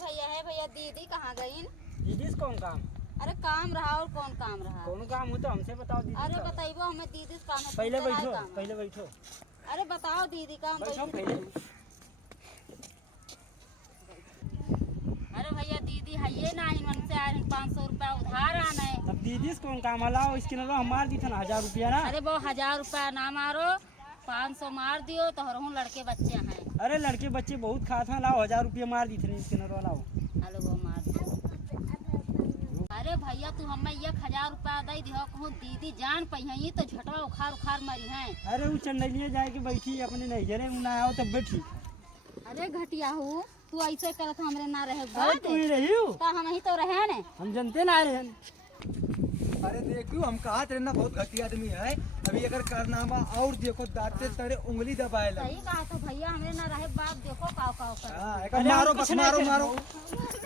है भैया दीदी कहाँ गई? दीदी से कौन काम? अरे काम रहा और कौन काम रहा? कौन काम हो तो हमसे बताओ दीदी। अरे बताइबो हमें दीदी से काम है। पहले तुमसे बैठो, राय काम है। पहले बैठो। अरे बताओ दीदी का हम बैठो कैसे पहले। करूं? अरे भैया दीदी है ये ना ही मन से आ रही 500 रुपया उधार आना है। तब दीदी से कौन काम हलाओ इसके ना हम मार दी था ना 1000 रुपया ना। अरे वो 1000 रुपया ना मारो 500 मार दियो तो हरहूँ लड़के बच्चे हैं। अरे लड़के बच्चे बहुत खाते हैं, लाओ 1000 रुपया मार दी थे इसके ना लाओ। हेलो वो मार दियो। अरे भैया तू हमें 1000 रुपया दे दियो कहूँ दीदी जान पही तो झटवा उखाड़ उखाड़ मरी है। अरे वो चंडलिए जाके बैठी अपने नहीं जरे ना आओ तब बैठी। अरे घटिया हूँ तू ऐसे करत हमरे ना रहे अरे तू ही रही हो, तो हम ही तो रहे ने। हम जनते ना रहे। अरे देखो हम कहा थे ना बहुत घटिया आदमी है। अभी अगर कारनामा और देखो दांते तेरे उंगली दबाए लगे। सही कहा तो भैया हमरे ना रहे बाप देखो काव काव कर। हाँ, एक मारो बस मारो मारो।